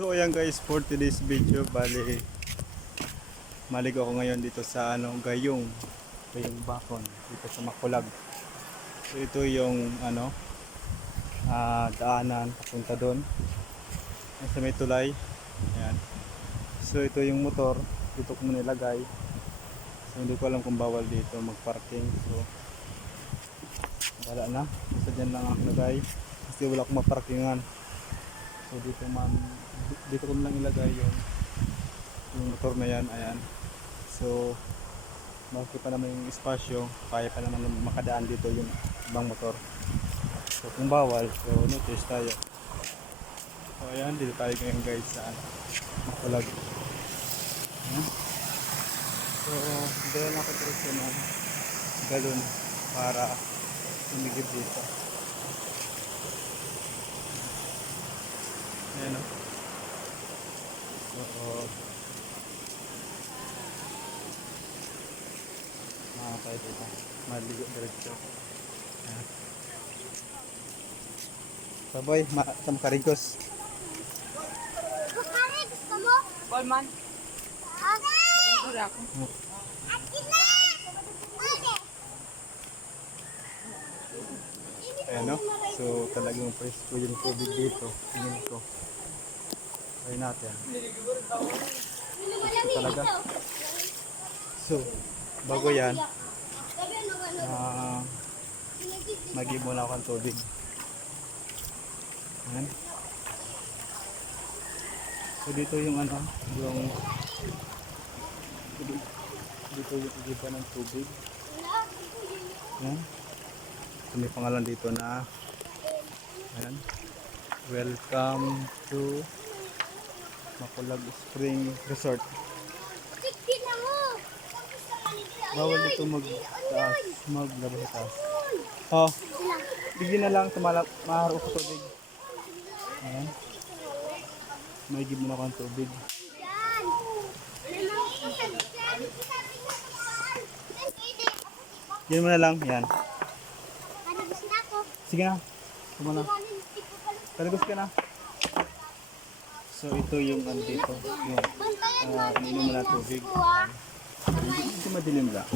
So ayan guys, for today's video, bali maligo ako ngayon dito sa ano, Gayong, Gayong Bakon, dito sa Makulag. So ito yung ano, ah, daanan papunta doon. Sa may tulay. Ayan. So ito yung motor, dito ko muna ilagay. So hindi ko alam kung bawal dito magparking. So wala na. Basta dyan lang ako lagay. Kasi wala akong maparkingan. So dito man dito ko lang ilagay yung yung motor na yan. Ayan. So malaki pa naman yung espasyo. Kaya pa naman makadaan dito yung ibang motor. So kung bawal, so notice tayo. So ayan, dito tayo ngayon guys sa ano, Makulag. Ayan. So, dahil ako diretso ng galon para tumigib dito. Ayan o. So, mga tayo dito. Maligo diretso. Saboy, ma sa makarigos. Kukari, gusto mo? Balman, Okay! ako. Akin na! Ayan o. So, talagang presko yung tubig dito. Tingin ko. Try natin. Presko talaga. So, bago yan, Sabi ano ano? ah mag muna ako ng tubig. Ayan. So, dito yung ano, yung dito yung igiba ng tubig. Ayan. So, may pangalan dito na ayan. Welcome to Makulag Spring Resort. Bawal dito mag-taas, maglabas sa taas. Oh, bigyan na lang tumala, maharo ko tubig. Ayan. May give mo na ako ng tubig. Yan! Mo na lang, yan. Sige na. Tuma na. Talagos ka na. So ito yung ano dito, yung mo ah, ang ininom na tubig. Hindi, hindi madilim lang.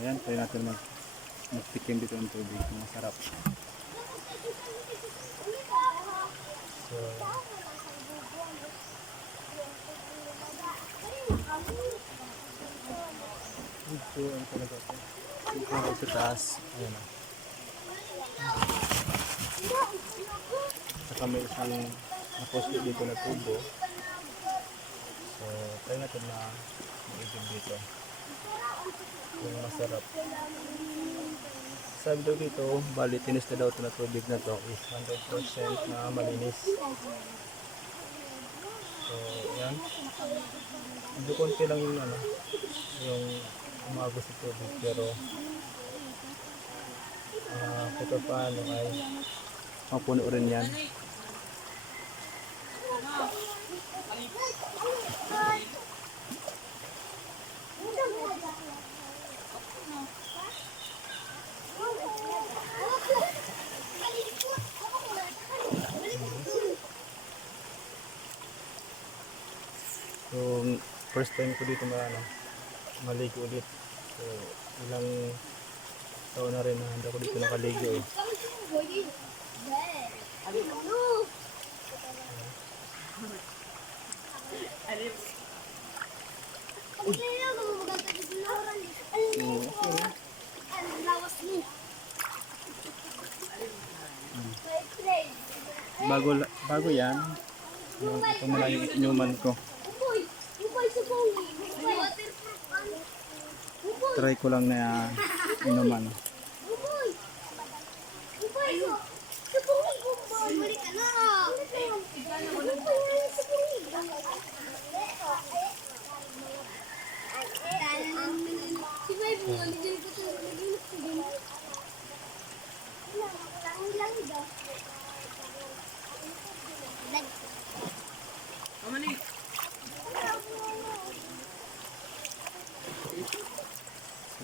Ayan, try natin mag magtikim dito ng tubig. Masarap. So, ito ang talaga ito. Ang sa taas. Ayan o. Saka may isang naposte dito na tubo. So, try natin na maigib dito. Yung masarap. Sabi daw dito, bali tinis na daw ito na tubig na to is 100% na malinis. So, yan. Medyo konti lang yung ano, yung umagos sa tubig pero ah uh, paano ay mapuno rin yan. So, first time ko dito na ano, maligo ulit. So, ilang taon na rin hindi ako dito nakaligo eh. Bago, bago yan, ito muna yung inuman ko. Try ko lang na inuman.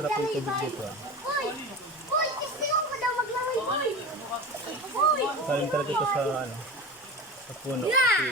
na po yung tubig dito ah. Salim talaga ito sa ano, sa puno. Kasi